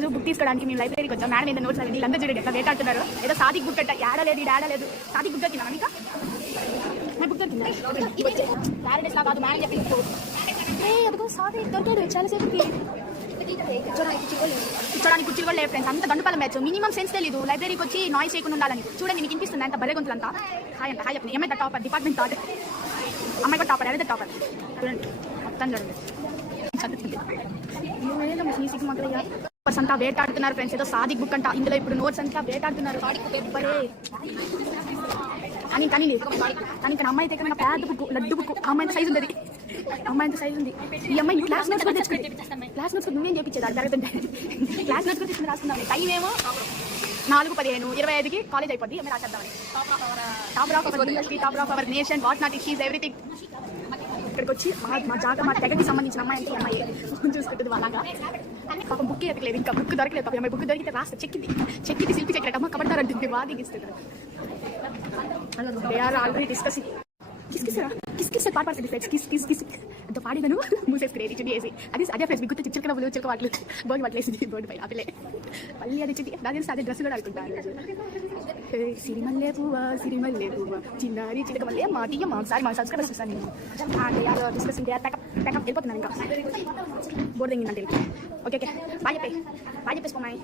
రోజు బుక్ తీసుకోవడానికి మేము లైబ్రరీకి వచ్చాం. మేడం ఏదో నోట్స్ అవి వీళ్ళందరూ చూడండి ఎట్లా వేటాడుతున్నారు. ఏదో సాదిక్ బుక్ అంట, ఏడలేదు సాదిక్ బుక్ దొరికిందా మీకు? బుక్ దొరికిందా? ప్యారడైస్లా కాదు మేడం చెప్పి అదిగో సాదిక్ దొరికాడు చాలాసేపుకి. కూర్చోడానికి కుర్చీలు కూడా లేవు ఫ్రెండ్స్. అంత గంటపాల మ్యాచ్ మినిమం సెన్స్ తెలీదు లైబ్రరీకి వచ్చి నాయిస్ చేయకుండా ఉండాలని. చూడండి మీకు వినిపిస్తుంది అంత బలే గొంతులు అంతా. హాయ్ అంట హాయ్ చెప్పండి. ఏమైతే టాపర్ డిపార్ట్మెంట్ టాపర్ అమ్మాయి కూడా టాపర్ ఎవరైతే టాపర్ చూడండి మొత్తం చూడండి చదువుతుంది. అంతా వేటాడుతున్నారు ఫ్రెండ్స్. ఏదో సాదిక్ బుక్ అంట. ఇందులో ఇప్పుడు నోట్స్ అంతా వేటాడుతున్నారు. కానీ కానీ లేదు కానీ ఇక్కడ అమ్మాయి దగ్గర పెద్ద బుక్ లడ్డు బుక్. అమ్మాయి సైజు ఉంది. అమ్మాయి సైజు ఉంది. ఈ అమ్మాయి క్లాస్ నోట్స్ కూడా తెచ్చుకుంది. క్లాస్ నోట్స్ నువ్వేం చేయించేది అది జరుగుతుంటే క్లాస్ నోట్స్ కూడా తెచ్చుకుని రాసుకుందాం. టైం ఏమో 4:15 25కి కాలేజ్ అయిపోద్ది. ఏమైనా రాసేద్దామని. Topper of our university, topper of our nation, what not she's everything. ఇక్కడికి వచ్చి మా తెగకి సంబంధించిన అమ్మాయి అంటే అమ్మాయి చూసుకుంటుంది. అలాగా పాపం బుక్ ఎక్కలేదు. ఇంకా బుక్ దొరకలేదు. పాపం అమ్మాయి బుక్ దొరికితే రాస్తే చెక్కింది శిల్పి చెక్కడమ్మ కబడ్డారంటుంది. వాదిగిస్తుంది. They are already discussing. కిస్ పాట పాడుతుంది ఫ్రెండ్స్. కిస్ అంత పాడిదను మూసేసుకునేది చుడి వేసి. అదే ఫ్రెండ్స్ మీకు గుర్తు చిలక చిలక వాట్లు బోర్డు పట్టలేసింది. బోర్డు పై అపిలే మళ్ళీ అది చుట్టి నాకు తెలిసి అదే డ్రెస్ కూడా అనుకుంటారు. సిరిమల్లే పువ్వా చిన్నారి చిలక మళ్ళీ మాటియ మాంసారి మా సబ్స్క్రైబర్స్ చూస్తాను నేను. డిస్కసింగ్ ప్యాకప్ వెళ్ళిపోతున్నాను. ఇంకా బోర్డు తెంగిందంటే ఓకే బాయ్ చెప్పేసుకోమాయి.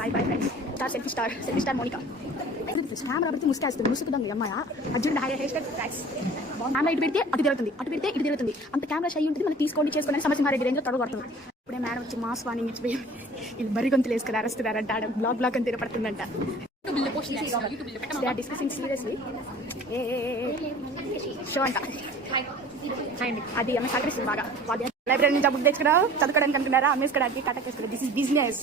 Bye friends. Selfie star Monica camera పెడితే ముసుకేస్తుంది. ముసుకుదాం అమ్మాయ Arjun hair style tracks. Camera ఇటు పెడితే అటు తిరుగుతుంది. అంత కెమెరా షై ఉంటుంది. మనం తీసుకోండి చేసుకోండి సమసింహారెడ్డి రేంజ్ తొడగ పడుతుంది. ఇప్పుడే మేడం వచ్చి మాస్ వాణి మిచ్చిపోయి వీళ్ళు బరి గొంతులు వేసుకుని అరుస్తున్నారంట. బ్లాక్ అని తిరగబడుతుందంట. డిస్కసింగ్ సీరియస్లీ షో అంట. అది అమ్మాయి సహకరిస్తుంది బాగా. లైబ్రరీ నుంచి బుక్ తెచ్చుకున్నా చదువుకోవడానికి అనుకున్నారా అమ్మేసుకోవడానికి కట్టకేసుకున్నా. This is business.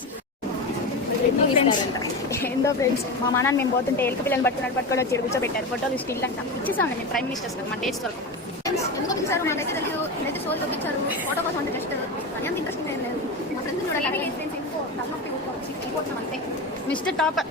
ఏందో ఫ్రెండ్స్ మా నాన్న మేము పోతుంటే ఎలుక పిల్లలు పట్టుకొని వచ్చి కూర్చోబెట్టారు. ఫోటోలు స్టిల్ అంట ఇచ్చేసాం. మేము ప్రైమ్ మినిస్టర్స్ కదా మా డేట్స్ వరకు ఎందుకు చూపించారు. మా దగ్గర తెలియదు. ఇదైతే షోలు చూపించారు. ఫోటో కోసం అంటే బెస్ట్. అది అంత ఇంట్రెస్టింగ్ ఏం లేదు. మా ఫ్రెండ్స్ చూడాలి. Mister topper